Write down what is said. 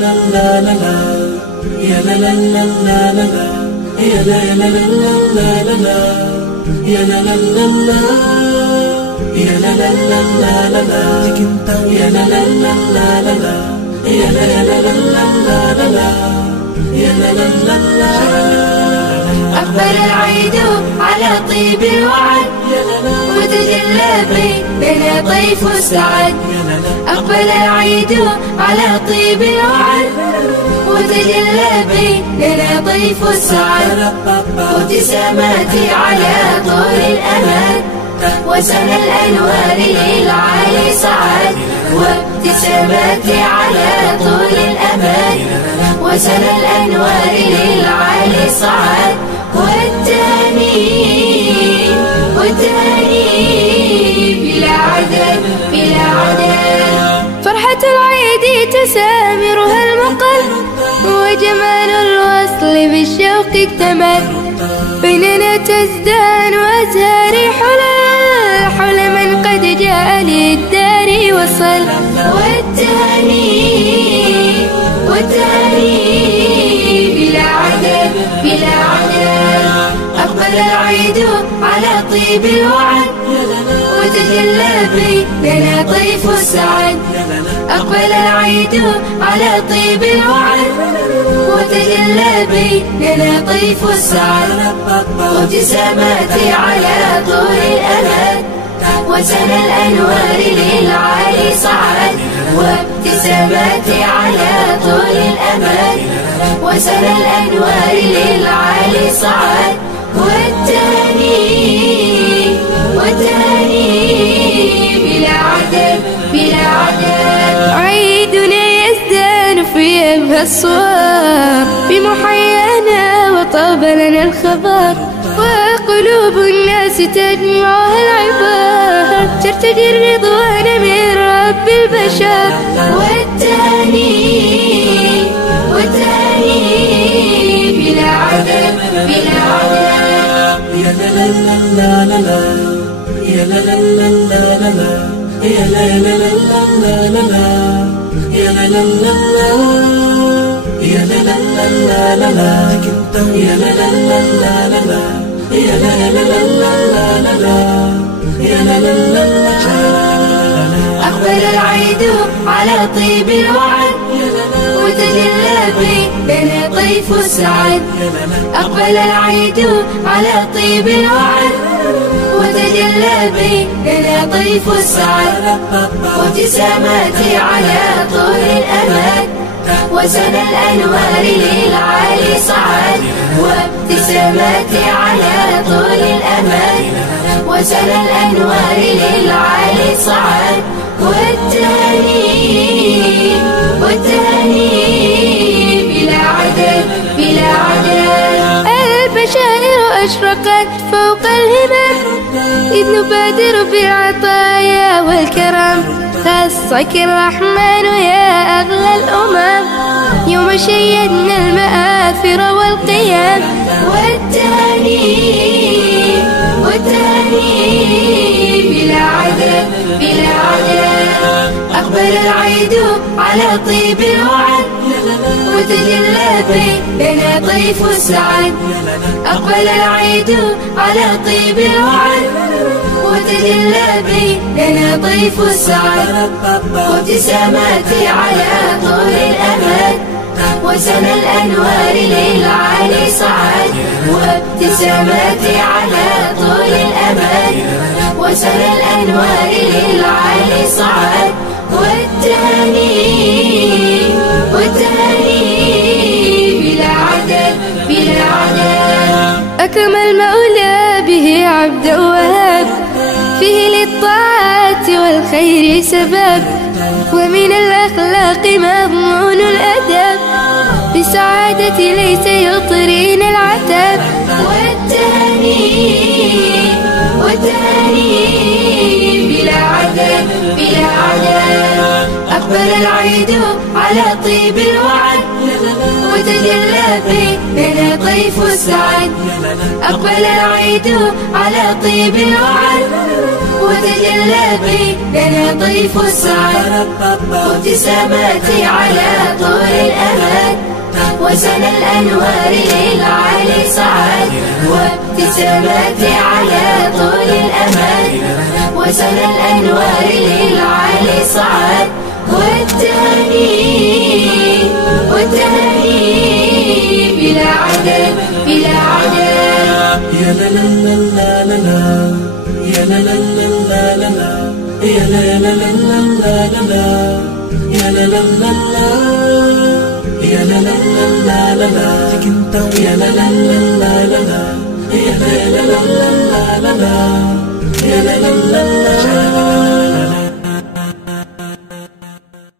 لا لا لا لا، يا لا لا لا لا لا لا، يا لا لا لا لا لا لا، يا لا لا لا لا، يا لا لا لا لا لا، يا لا لا لا لا لا، يا لا لا لا لا لا، يا لا لا لا لا. أقبل العيد على طيب الوعد وتجلى بيننا طيف السعد. أقبل العيد على طيب الوعد وتجلى بيننا طيف السعد. وابتساماتي على طول الأمل وسنى الأنوار للعالي صعد. وابتساماتي على طول الأمل وسنى الأنوار للعالي صعد. والتاني بلا عدد بلا عدد. فرحة العيد تسامرها المقل وجمال الوصل بالشوق اكتمل. بيننا تزدان وأزهار حلل من قد جاء للدار وصل. والتاني بلا عدد بلا عدد. أقبل العيد على طيب الوعد وتجلى بيننا طيف السعد. أقبل العيد على طيب الوعد وتجلى بيننا طيف السعد. وابتساماتي على طول الأمل وسنى الأنوار للعالي صعد. وابتساماتي على طول الأمل وسنى الأنوار للعالي صعد. والتاني بلا عدد بلا عدد. عيدنا يزدان في أبهى الصور بمحيانا وطاب لنا الخبر. وقلوب الناس تجمعها العبار ترتجي الرضوان من رب البشر. والتاني بلا عدد بلا عدد. يا لا لا لا لا لا، يا لا لا لا لا لا، يا لا لا لا لا لا، يا لا لا لا لا، يا لا لا لا لا لا، يا لا لا لا لا لا، يا لا لا لا لا، يا لا لا لا. أقبل العيد على طيب الوعد وتجلى بيننا طيف السعد. أقبل العيد على طيب الوعد وتجلى بيننا طيف السعد. وابتساماتي على طول الأمل وسنى الأنوار للعالي صعد. وابتساماتي على طول الأمل وسنى الأنوار للعالي صعد. والتاني بلا عدد بلا عدد. البشائر أشرقت فوق الهمم إذ نبادر بالعطايا والكرم. خصك الرحمن يا أغلى الأمم يوم شيدنا المآثر والقيم. والتاني بلا عدد بلا عدد. أقبل العيد على طيب الوعد وتجلى بيننا طيف السعد. أقبل العيد على طيب الوعد وتجلى بيننا طيف السعد. وابتساماتي على طول الأمل وسنى الأنوار للعالي صعد. وابتساماتي على طول الأمل وسنى الأنوار للعالي صعد. والتاني بلا عدد بلا عدد. أكرم المولى به عبدا وهاب فيه للطاعات والخير سبب. ومن الأخلاق مضمون الأدب بسعادة ليس يطرين العتب. والتاني بلا عدد بلا عدد. أقبل العيد على طيب الوعد وتجلى بيننا طيف السعد. أقبل العيد على طيب الوعد وتجلى بيننا طيف السعد. وابتساماتي على طول الأمد وسنى الأنوار للعالي صعد. وابتساماتي على طول الأمد وسنى الأنوار للعالي صعد. والتهاني بلا عدد بلا عدد. يا لا لا لا لا لا يا لا لا لا لا لا يا لا لا لا لا لا يا لا لا لا يا لا لا لا لا يا لا لا لا لا يا لا لا لا لا يا لا لا لا